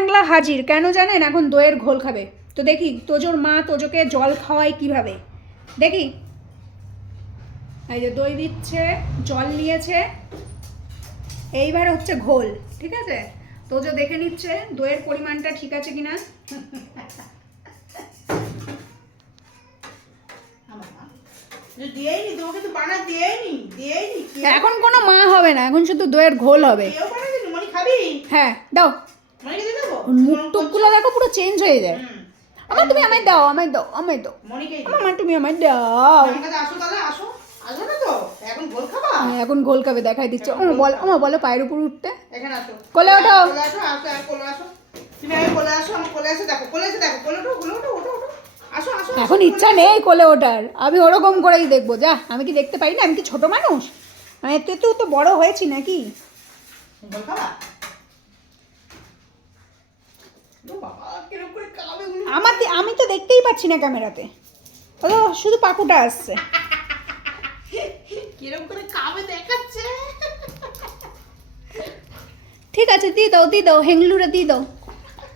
হ্যাংলা হাজির। কেন জানেন? এখন দইয়ের ঘোল খাবে। তো দেখি তোজোর মা তোজোকে জল খাওয়ায় কিভাবে, দেখি। এই যে দই দিচ্ছে, জল নিয়েছে, এইবার হচ্ছে ঘোল। ঠিক আছে, তোজো দেখে নিচ্ছে দইয়ের পরিমাণটা ঠিক আছে কিনা। এখন কোনো মা হবে না, এখন শুধু দইয়ের ঘোল হবে। হ্যাঁ দাও। মুখ টুকগুলো দেখো পুরো চেঞ্জ হয়ে যায়। আমার তুমি আমায় দাও, আমায় দাও, আমায় দাও। আমার মা তুমি আমায় দাও। এখন ঘোল খাবে, দেখাই দিচ্ছে। ও বল, ও বলো পায়ের উপর উঠতে। কোলে ওঠো। এখন ইচ্ছা নেই কোলে ওঠার, আমি ওরকম করেই দেখবো। যা, আমি কি দেখতে পারি না? আমি কি ছোট মানুষ? আমি একটু তো বড় হয়েছি নাকি? আমি তো দেখতেই পাচ্ছি না ক্যামেরাতে, ও শুধু পাকুটা আসছে। কিরকম করে কাবে দেখাচ্ছে। ঠিক আছে, দিয়ে দাও, দিয়ে দাও, হেংলুরে দিয়ে দাও।